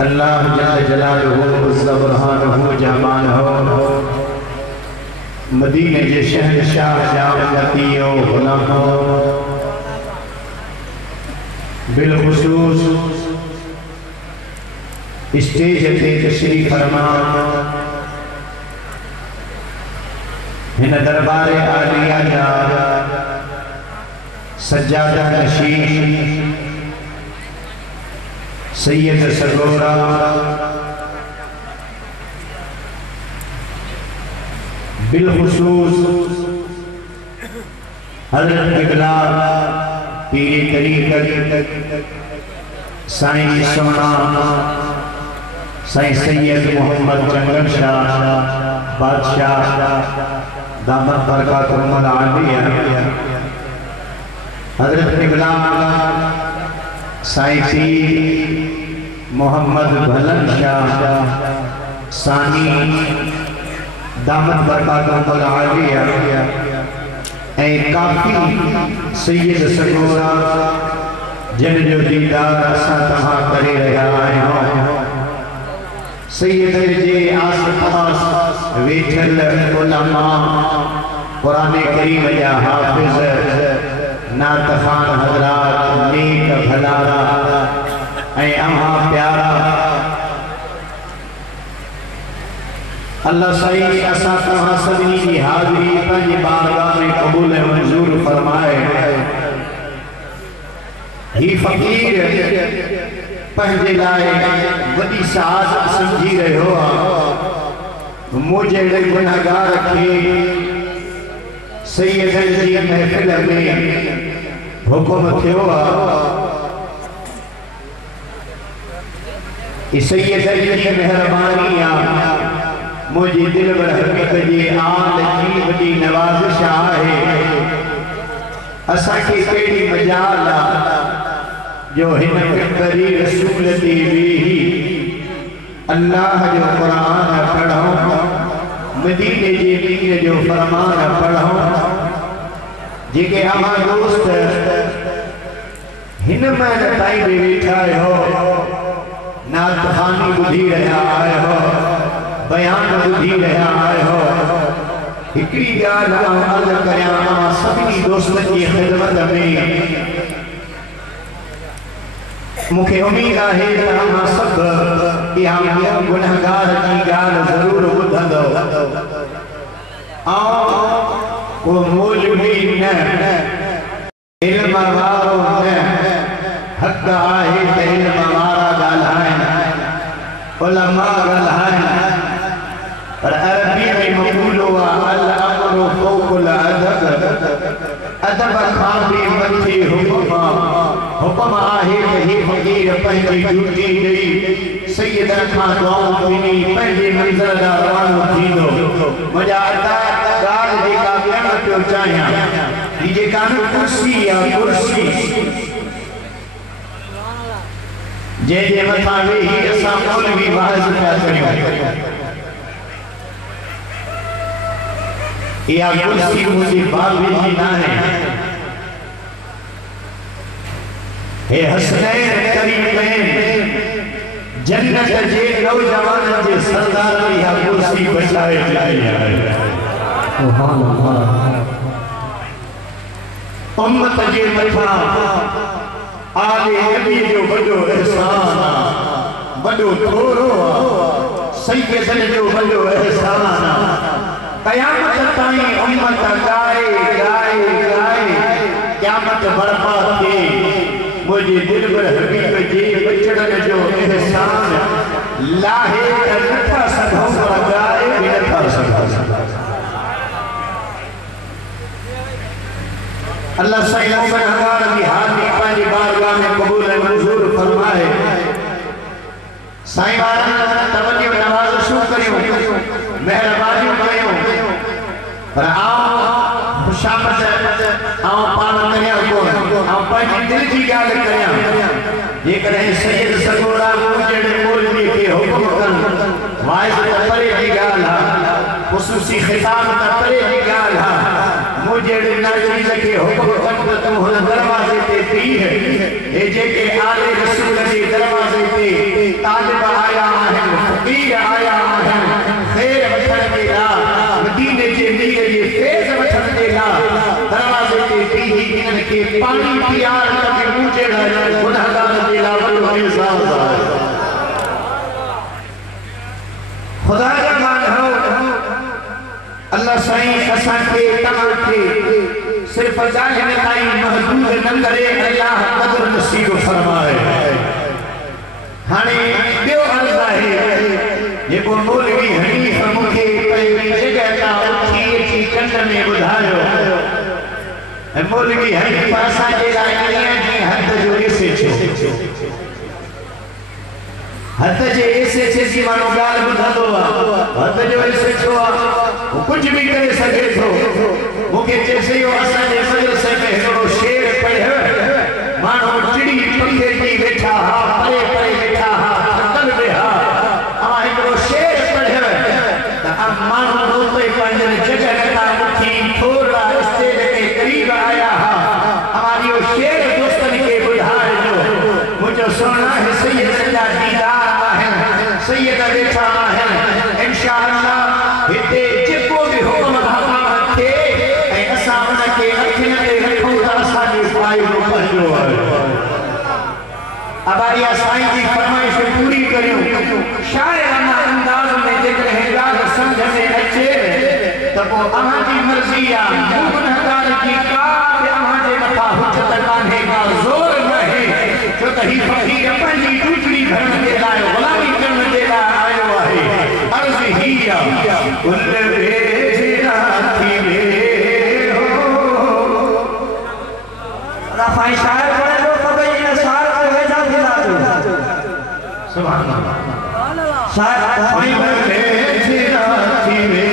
अल्लाह जल्ल जलालुहु ज़बरहानहु जमान हो मदीने के शहंशाह जामतियो गुलामो बिलखुसूस स्टेज ते तशरीफ फरमा हिन दरबार आलिया जा सज्जादा नशीन सैयद सगोरा बिलखुसूस हज़रत किबला पीर तरीक़त साईं सोना साईं सैयद मोहम्मद जंगल शाह बादशाह दामद बरकातुहुल आलिया हज़रत किबला साईं पीर मोहम्मद भलन शाह सानी दामद बरकातुहुल आलिया ए काफी सैयद सगोरा जिन जो दीदार असां तहां करे रहा आहियूं सैयद जे आस पास वेठल उलमा कुरान करीम जा हाफिज़ नात खान हजरात नेक भलारा ऐं अम्मा प्यारा अल्लाह सही असां तहां सभिनी जी हाज़िरी पंहिंजी बारगाह में क़बूल मंजूर फरमाए। ही फ़कीर पंहिंजे लाइ वॾी सआदत समझी रहियो आहे मुझे गुनहगार खे सैयदनि जी महफ़िल में हुकुम थियो आहे सैयदनि जी मेहरबानी आहे मुझे दिल बर हबीब जी आल जी वॾी नवाज़िश आहे असांखे कहिड़ी मजाल आहे जो हिन मिंबरी रसूल ते वेही अल्लाह जो क़ुरान पढ़ूं मदीने जे मीर जो फरमान पढ़ूं जेके अमा दोस्त हिन महिल ताईं बि वेठा आहियो नात ख़ानी ॿुधी रहिया आहियो बयान ॿुधी रहिया आहियो हिकिड़ी ॻाल्हि आउं अर्ज़ करियां सभिनी दोस्तनि जी ख़िदमत में मुझे उम्मीद है तव्हां सब इहा गुनहगार की ॻाल्हि ज़रूर ॿुधंदो को मौलवी न इल्म वारो न हक़ आहे त इल्म वारा ॻाल्हाइनि उलमा ॻाल्हाइनि पर अरबी में मक़ूलो आहे अल अमरु फ़ौक़ुल अदब अदब खां बि मथे हुकुम आहे त ही फ़क़ीर पंहिंजी ड्यूटी ॾेई सैयदनि खां दुआऊं ॾिनी पंहिंजे मंज़िल ॾांहुं रवानो थींदो मुंहिंजा अदा ॻाल्हि जेका ॿियण पियो चाहियां ही जेका न कुर्सी आहे कुर्सी जंहिंजे मथां वेही असां मौलवी वाइज़ पिया करियूं इहा कुर्सी मुंहिंजी बाबे जी न आहे हे हसनैन करीमैन जन्नत जे नौजवाननि जे सरदार इहा कुर्सी बचाए ॾिनी आहे सुभान अल्लाह उम्मत जे मथां आले नबी जो वॾो एहसान आहे वॾो थोरो आहे सैयदनि जो वॾो एहसान आहे क़यामत ताईं उम्मत गाए गाए गाए क़यामत बर्पा थिए मुझे दिल बर हबीब जी बचड़न जो एहसान लाहे त नथा सघूं पर गाए बि नथा सघूं अल्लाह साईं गुनहगार की हाज़िरी पंहिंजी बारगाह में क़बूल मंजूर फरमाए साईं वारन तवज्जो नवाज़िशूं करियूं मेहरबानियूं करियूं पर आओ खुशामद आओ पान करियां कोन आओ पंहिंजी दिल जी ॻाल्हि करियां जेकॾहिं सैयद सगोड़ा मुजड़े मौलवी खे हुकुम कनि वाइज़ त परे जी ॻाल्हि आहे ख़ुसूसी ख़िताब त परे जी ॻाल्हि आहे मुजड़े नाज़ीज़ खे हुकुम कनि त तूं हुन दरवाज़े ते बीह हे जेके आले रसूल जे दरवाज़े ते तालिब आया आहिनि फ़क़ीर आया आहिनि ख़ैर वठण जे लाइ मदीने जे मीर जे फैज़ वठण जे लाइ दरवाज़े ते बीह इन्हनि खे पाणी पियार कबी मुजड़ गुनाहगार जे लाइ वॾो एहसास आहे खुदा जा मान हो अल्लाह साईं असां के तमाम के सिर्फ जाहिर ताईं महदूद न करे अल्लाह कदर नसीब फरमाए हाणे ॿियो अर्ज़ आहे जेको मौलवी हनीफ़ मूंखे पंहिंजी जॻह तां उथी अची कन में ॿुधायो ऐं मौलवी हनीफ़ असांजे लाइ ईअं जीअं हथ जो एसे थियो हथ जे ऐसे जी मानो ॻाल्हि ॿुधंदो आहे हथ जो ऐसे छो आहे कुझु बि करे सघे थो मूंखे चइसि इहो असांजे मदरसे में हिकिड़ो शेर पढ़ियो माण्हू चिड़ी पंखे जी वेठा हा परे परे वेठा हा थकल वेहा अवां हिकिड़ो शेर पढ़ियो त माण्हू रोते पंहिंजे जॻह तां उथी थोरा स्टेज के क़रीब आया हा अवां इहो शेर दोस्तनि खे ॿुधाइजो मुंहिंजो सोना है सैयद जा दीदार सैयद वेठा आहिनि इंशाअल्लाह हिते जेको बि हुकुम हक़ाक़त थे ऐं असां उनखे अखियुनि ते रखूं त असांजो फ़ाइदो पंहिंजो आहे अबारिया साईं जी फरमाइश पूरी करियूं शाइराना अंदाज़ में जेकॾहिं ॻाल्हि सम्झ में अचे त पोइ अव्हांजी मर्ज़ी आहे गुनाहगार जी का बि अव्हांजे मथां हुजत कान्हे का ज़ोर नाहे छो त ही फ़क़ीर पंहिंजी ड्यूटी भरण जे लाइ ग़ुलामी करण जे लाइ आयो आहे अर्ज़ ही आहे कुल भेरा थी वे हो रफ़ाई शायर पढ़े लो तब इन शायर को वेझा दिला दो सुभान अल्लाह शायर रफ़ाई भेरा थी वे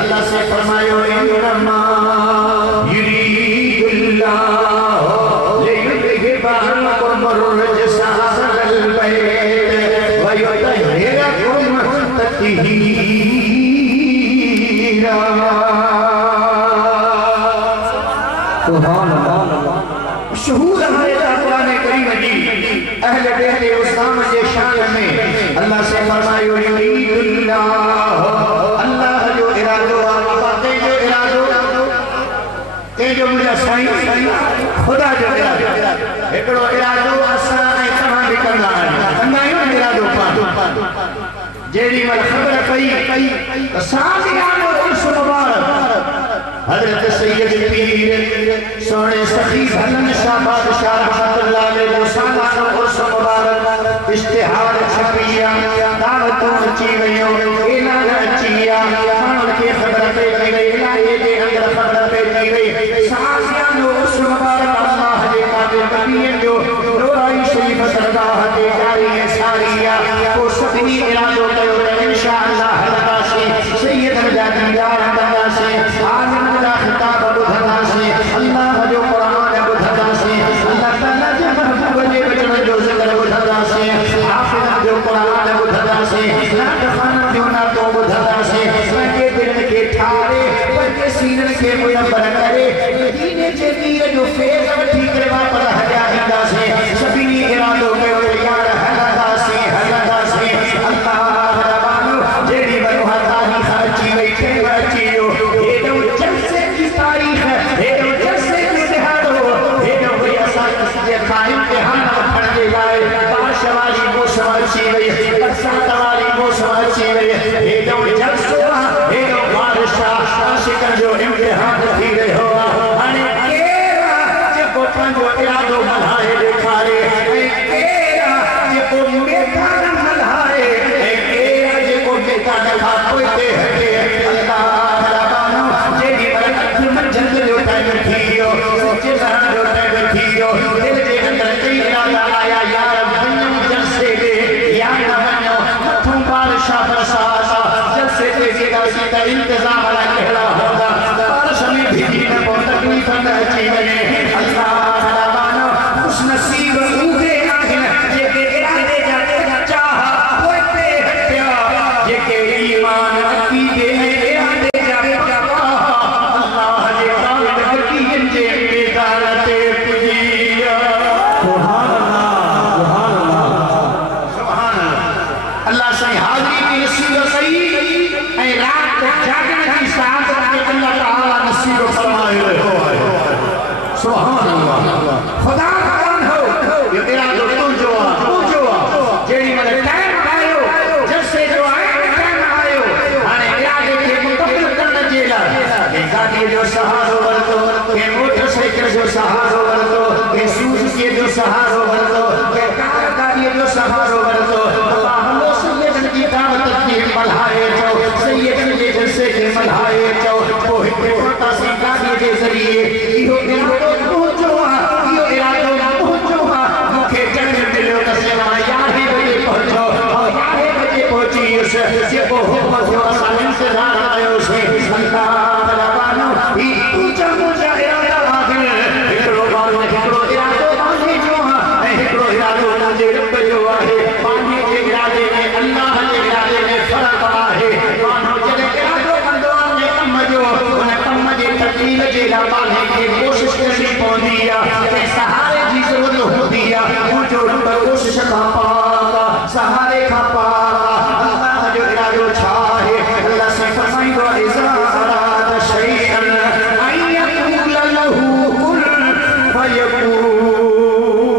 अल्लाह से फरमायो शहूर है कुरान करीम जी अहले बैत इस्लाम के शान में अल्लाह से फरमायो अल्लाह जो इरादो आपके जो इरादो ते जो मुझे साईं खुदा जो इरादो एकड़ो इरादो असा तमाम भी करना है अंदायो इरादो पा जेडी मल खबर कई सादियानो उर्स मुबारक हजरत सैयद पीर सोने सखी भलन शाह बादशाह रहमतुल्लाह अलैहि सालानो उर्स मुबारक इश्तिहार छपिया दावतों अची वयो ऐलान अचिया माण्हुनि खे ख़बर पइजी वई इलाही जे अंदर ख़बर पइजी वई सादियानो उर्स मुबारक अल्लाह जे काबिल नबीअ जो नूरानी शरीफ दरगाह ते जारी है सारिया तो सभी इरादो कयो इंशाअल्लाह हलदा से सैयद दीदार बंदा से आलम दा खिताब बुधदा से अल्लाह जो कुरान बुधदा से अल्लाह ताला जे महबूब जे बचन जो जिक्र बुधदा से हाफिज जो कुरान बुधदा से नात खाना जो ना तो बुधदा से के दिल के ठारे के सीने के मुनव्वर करे मदीने जे मीर जो फेज ठीक रे वापस हजा इंदा से सभी इरादो के यार हलदा से अल्लाह रबानो जेडी बनवाता ही खर्ची बैठे बचियो ये तो जलसे की तारीख है ये तो जलसे की दिहाड़ो ये तो कोई ऐसा जे कायम के हम पढ़ दे लाए बादशाही को समझी गई बरसात वाली को समझी गई ये तो जलसे ये तो बादशाह शिकन जो इम्तिहान थी रहे हो अने केरा जे को पंजो इरादो मल्हाए दिखारे केरा जे को मेथा मल्हाए केरा जे को मेथा दिखा कोई दे हटे अल्लाह रबानो जेडी बरकत मंजल जो टाइम थियो सच्चे सहन जो टाइम थियो दिल जे अंदर कई इरादा आया यार बनम जलसे दे या न बनो मथों बादशाह बरसासा जलसे दे जेगा सीधा इंतजाम वाला कहला होगा बारिश में भीगी न बहुत तकलीफ न अची वने अल्लाह रबानो खुश नसीब उहे आहिन जेके इरादे जाते चाह पोते हत्या जेके ईमान अकीदे इरादे जाते अल्लाह जे कामिल हकीकत जे बेदारते पुजिया सुभान अल्लाह अल्लाह से हाजिरी की नसीब सही ए रात जागने की साहब के अल्लाह ताला नसीब फरमाए सुभान अल्लाह खुदा कौन हो ये तेरा जो तू जो जेडी मने टाइम आयो जब से जो आए टाइम आयो हाने इरादे के मुकम्मल करने जेला के गाड़ी जो सहारो वरतो के मोटरसाइकिल जो सहारो वरतो के सूज के जो सहारो वरतो के कार गाड़ी जो सहारो वरतो अल्लाह हम सैयद की दावत की मल्हाए जो सैयद के जैसे के मल्हाए जो वो हिते पता सी गाड़ी के जरिए इहो इरादो पहुंचो इहो इरादो पहुंचो मुखे जन्म मिलो कसे मां 11 बजे पहुंचो और 11 बजे पहुंची उस जे को हुक्म थियो असां इंतजार आयो से अल्लाह रबानो ई पूजा मुजा इरादा आखिर हिकड़ो बार हिकड़ो इरादो बांधे जो है हिकड़ो इरादो जे रब जो आहे बांधे जे इरादे में अल्लाह जे इरादे में फर्क आहे मानो जदे इरादो कंदो ने कम जो उन कम जे तकलीफ जे ला बांधे के कोशिश करनी पवंदी है सहारे जी जरूरत होती है वो जो रब कोशिश का पागा सहारे का पागा अल्लाह जो इरादो छाहे अल्लाह से फरमाइंदो इज़ा अराद शैअन अयकुल लहू कुन फयकून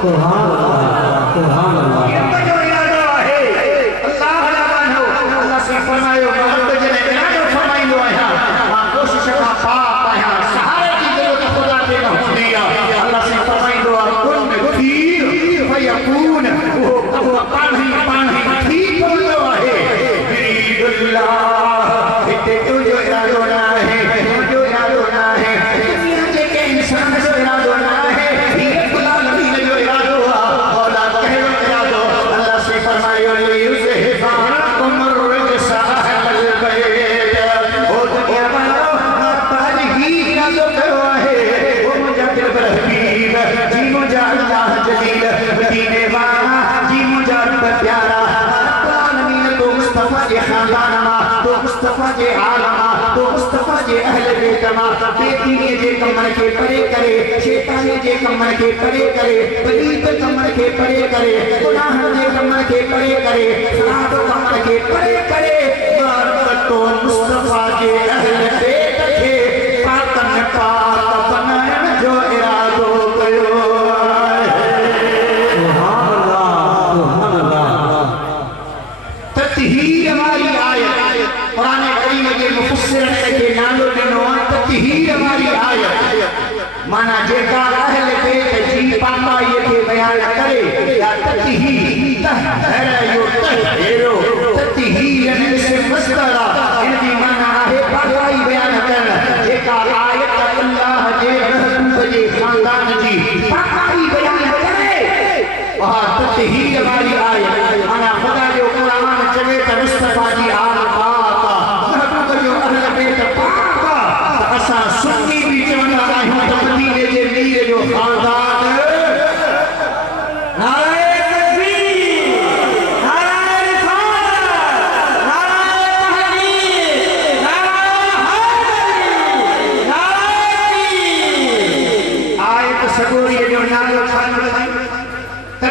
सुभान अल्लाह ये जो इरादो है अल्लाह रबानो अल्लाह से फरमायो रब जने इरादो फरमाइंदो है कोशिश का पाप है सहारे की जरूरत खुदा के होती है अल्लाह से फरमाइंदो कुन फीर फयकून वो पानी ठीक होतो है बिल्लाह इते जो इरादो ना है जो इरादो ना है दुनिया के इंसान जो इरादो ना है ये खुदा नबी ने जो इरादो औला कहलो इरादो अल्लाह से फरमायो युज़हिबाकुम रुजसा अहल बैत ओ दुनिया वालों ताज ही इरादो करो है वो मुझे दिल पर हबीब जी मुझे अल्लाह जलील मदीने वाला जी मुझे रब प्यारा तो मुस्तफा के खानदान तो मुस्तफा के आलम तो मुस्तफा के अहले बैत बेदीनी जे कमन के परे करे शैतान जे कमन के परे करे बलीद कमन के परे करे गुनाह जे कमन के परे करे खराब कमन के परे करे तो मुस्तफा के अहले बैत के पाकन पाक बनाने जो इरादो कयो सुभान अल्लाह ततहीर वाली आयत कुरान करीम के मुफस्सिर के नालो दिनो ततहीर वाली आयत माना जेका अहले बैत जी पापा ये के बयान करे या ततहीर तहर यो तहरो ततहीर से मस्तरा इनकी माना है पापाई बयान कर जेका आयत अल्लाह जे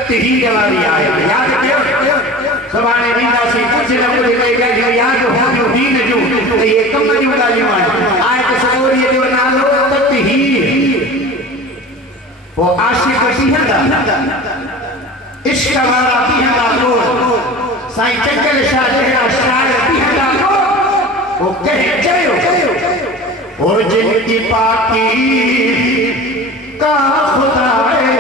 तत्हीर वाली आयत याद कयो सुभाणे वींदासीं कुछ न कुछ कई याद हो दीन जो ये कम जूं ॻाल्हियूं आहिनि आयत सगोरीअ जो नालो तत्हीर वो आशिक बीहंदा इश्क वारा बीहंदा को साईं चंचल शाह जहिड़ा शायर बीहंदा को वो कहे चयो और जिनकी पाकी का खुदा है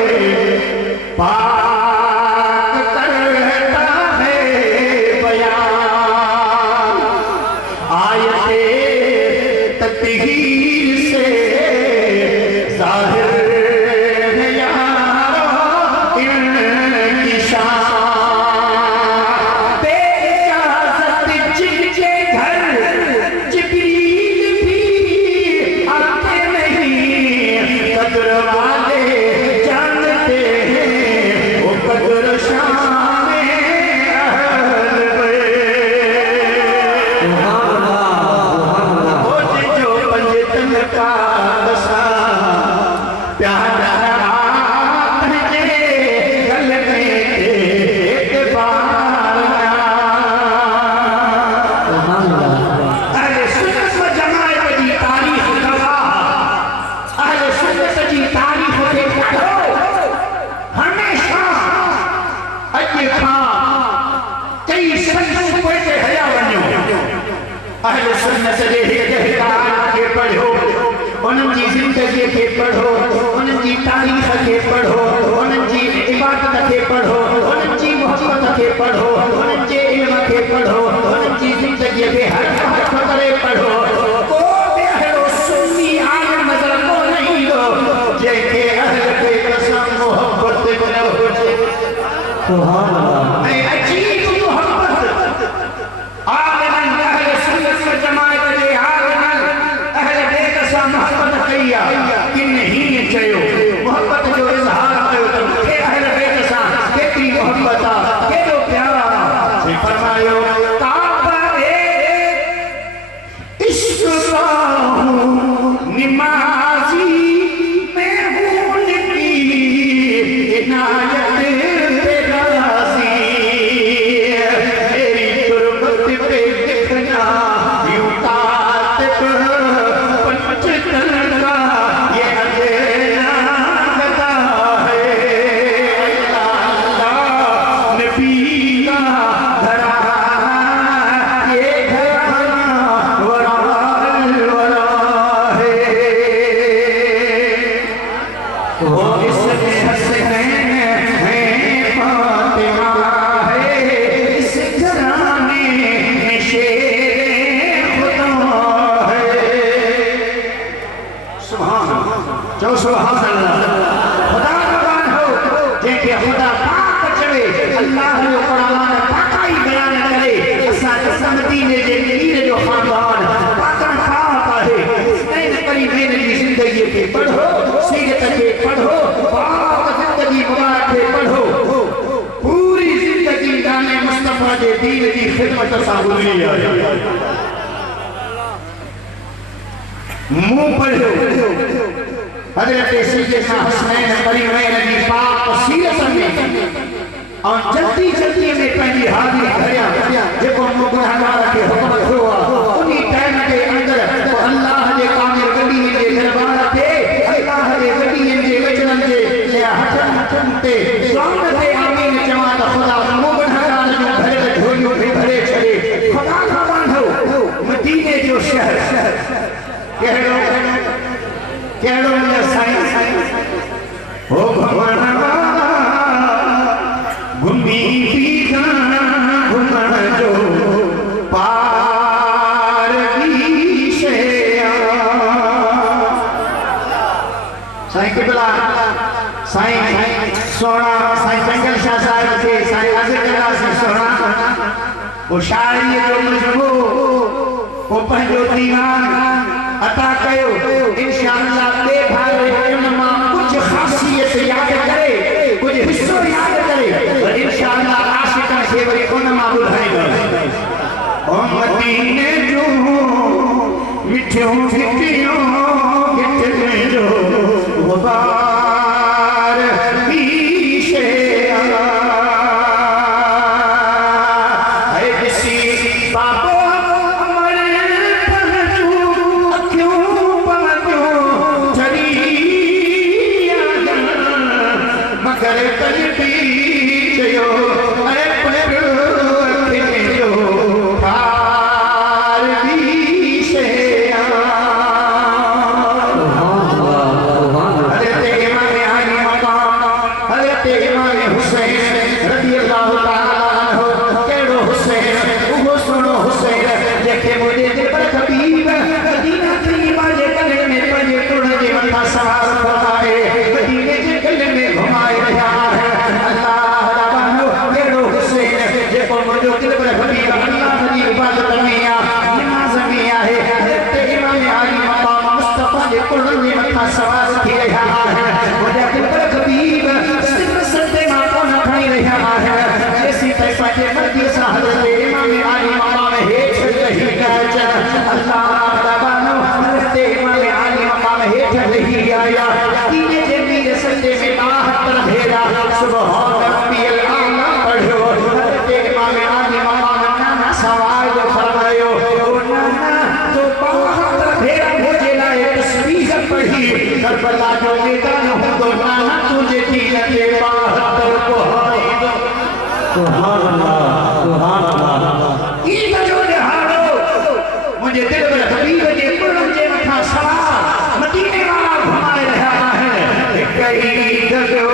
पाक करता है बयान आयते तत्हीर से जाहिर है यारो इनकी शान बेइजाज़त जिनके घर जिब्रील भी आते नहीं कदर वाले जानते हैं वो कदर शान अहल बैत जो पंजतन का दसा प्यारा गल में एतबार अहले सुन्नत व जमाअत जी तारीख गवाह अहले सुन्नत जी तारीख के पढ़ो हमेशा अॼु खां कई सदियों पोइ हलिया वञो अहले सुन्नत जे हिदायत खे पढ़ो उन्हनि जी ज़िंदगी खे पढ़ो उन्हनि जी तारीख़ खे पढ़ो उन्हनि जी इबादत खे पढ़ो उन्हनि जी मोहब्बत खे पढ़ो उन्हनि जे इल्म खे पढ़ो उन्हनि जी ज़िंदगी खे हर हर करे पढ़ो को बि अहिड़ो सुन्नी आलिम नज़र कोन ईंदो जंहिंखे अहल बैत सां मोहब्बत न हुजे सुभान अल्लाह ऐं अजीब मोहब्बत आलिमन अहले सुन्नत व जमाअत जे आलिमन अहले बैत सां मोहब्बत कई आहे किन ही चयो मोहब्बत जो इज़हार कयो त मूंखे अहले बैत सां केतिरी मोहब्बत आहे केॾो प्यार आहे से फरमायो निमाज़ी मैं हूँ उनकी इनायत पे राज़ी मेरी तुरबत पे दिखना यूं कातिब पंचतन का ये अदेना गदा है अल्लाह नबी का घराना ये घराना वरा वरा वो इसमें हसनैन है फातिमा है इस घराने में शेर खुदा है सुभान जो सुभान अल्लाह खुदा कुर्बान हो जंहिंखे खुदा पाक चवे अल्लाह जो कुरान पाकाई बयान करे असां कसम दीने जे मीर जो खानदान पाकन पाक आहे नैन करी मेरे जी जिंदगी के पढ़ो सीरत के पढ़ो पाक जिंदगी मुबारक के पढ़ो पूरी जिंदगी गाने मुस्तफा के दीन की खिदमत सां गुज़री आहे मुंह पढ़ो हज़रत सैयदना हसनैन करीमैन जी पाक सीरत में और जल्दी जल्दी में पंहिंजी हाज़िरी भरिया जेको गुनहगार खे हुक्म थियो आहे उन्ही टाइम के अंदर अल्लाह जे कामिल गॾी जे दरबार ते अल्लाह जे गॾी जे वचन जे हथन ते स्वाम ते आमीन चवां त खुदा गुनहगार जो भरियल झोलियूं भी भरे छॾे खुदा खां वांढो मदीने जो शहर कहिड़ो कहिड़ो साईं हो भगवान घुमी भी घुमण जो पार की शया साईं किबला साईं सोना साईं चंचल शाह साहिब के साईं अज़र से सोना वो शायरी जो मजमू वो पंहिंजो दीवान अता कयो इंशाअल्लाह बे भारे इल्म कुछ खासियत याद करे कुछ हिस्सो याद करे और इंशाअल्लाह आशिक़न खे वरी उन मां ॿुधाईंदो ओ मदीने जो मिठियूं फिटियूं गिटने जो गुबार पीछे सवार फरमाए मदीने के गले में घुमाए रहा है अल्लाह रबानो केड़ो हुसैन जेको मुंहिंजो दिल पर हबीब अल्लाह जी इबादत में आ नमाज में आहे ते इमाम आली मकाम मुस्तफा जे कुर्ब में मथा सवार थी रहा है मुंहिंजा दिल पर हबीब सिर सते मां कोन खणी रहा है जैसी पैसा के मर्दी सा हज़रत इमाम आली मकाम हेठ रही है अल्लाह रबानो हज़रत इमाम आली मकाम हेठ रही आया दीने जे मीर सते में 72 भेरा सुभान रब्बियल आला पढ़ो हज़रत इमाम आली मकाम नाना सवाल फरमायो ओ नाना तो 72 भेरा मुझे लाए तस्बीह पढ़ी करबला जो मैदान हो तो नाना तुझे दीन के 72 को सुभान अल्लाह ई जो हारो मुझे दिल में हबीब के कुर्ब के मथा सवार मदीने वाला घुमाए रहा है कई दरो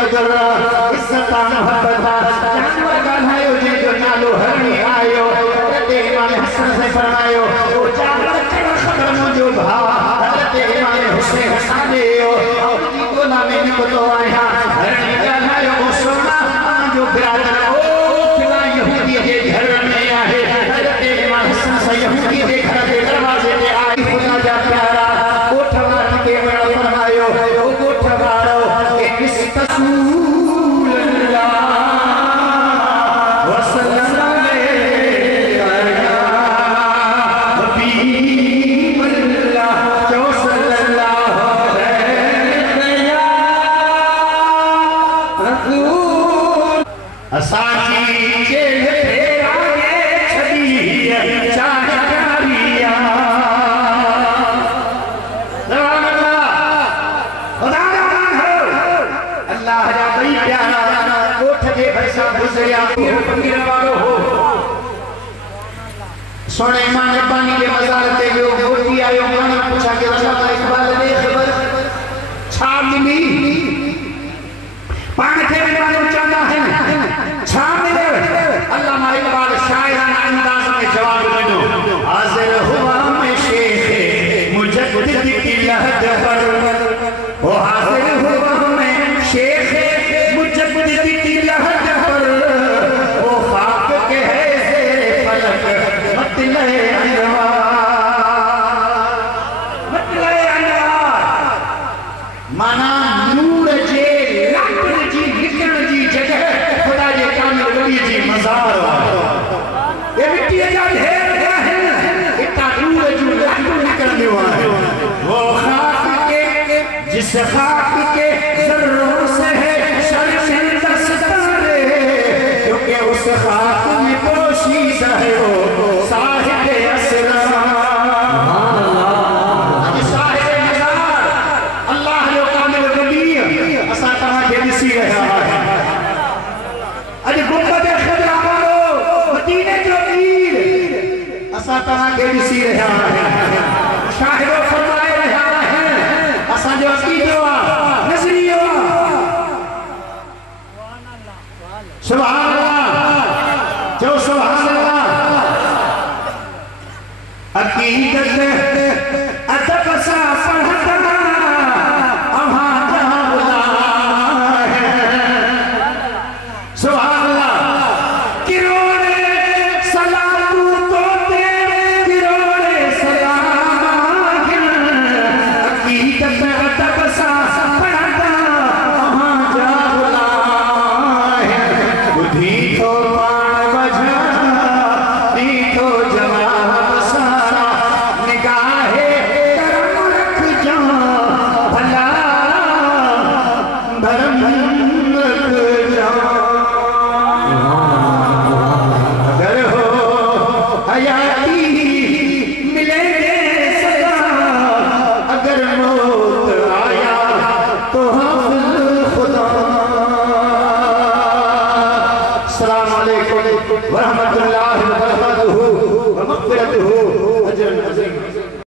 इज्जत मोहब्बत जानवर गाल्हायो जे जो नालो हरणी आयो ते फरमायो ओ जाबर के खबर मुझो भा हजरत इमाम हुसैन सादे ओ की गुलामी में को तो आया हरणी गलायो सोना जो बिरादर ओ किला यहूदी के घर में आए हजरत इमाम हुसैन से यहूदी के घर के दरवाजे पे आई खुदा जा प्यारा कोठवार के बड़ा फरमायो ओ कोठवारो के किस रसूल अल्लाह सोने ईमान पानी के मजार ते गयो मोती आयो पानी पूछा के अल्लाह इकबाल दे खबर छा मिली पानी थे मानो चाहता है छा मिले अल्लाह इकबाल शायराना अंदाज में जवाब दो हाजिर हुआ मैं शेख मुजद्दिद की लहद पर ओ हाजिर हुआ मैं शेख मुजद्दिद की लहद पर ओ खाक के है ज़ेरे फलक मतले अनवार माना नूर जे लाटन जी लिखण जी जगह खुदा जे कामिल वली जी मज़ार ये मिट्टी जा ढेर है इतना नूर जो लाटन निकलने वाला वो खाक के जिस खाक के जर्रों से है शर्मिंदा सितारे क्योंकि उस खाक में पोशीदा है वो साहिब असरार साहिब मज़ार अल्लाह जो कामिल वली असा तव्हां खे ॾिसी रहिया आहियूं अॼु गुंबद ख़ज़रा वारो मदीने जो मीर असा तव्हां खे ॾिसी रहिया आहियूं शाहिदो फरमाए रहिया आहिनि असांजो अक़ीदो आहे नज़रियो आहे सुभान अल्लाह जो सुभान अल्लाह अकीदत अदब सा पढ़ता अहाँ जहाँ बुला है सुभान अल्लाह किरोड़े सलाम तो तेरे किरोड़े सलाम अकीदत अदब सा पढ़ता अहाँ जहाँ बुला है बुद्धि तो पाण वजह दी तो जवाब सारा निगाहे करम रख जा भला भरम रख जा अगर हो हयाती मिलेंगे सदा अगर मौत आया तो हाफ़िज़ खुदा अस्सलामु अलैकुम व रहमतुल्लाहि व बरकातुहू व मग़फ़िरतुहू अजरन अज़ीम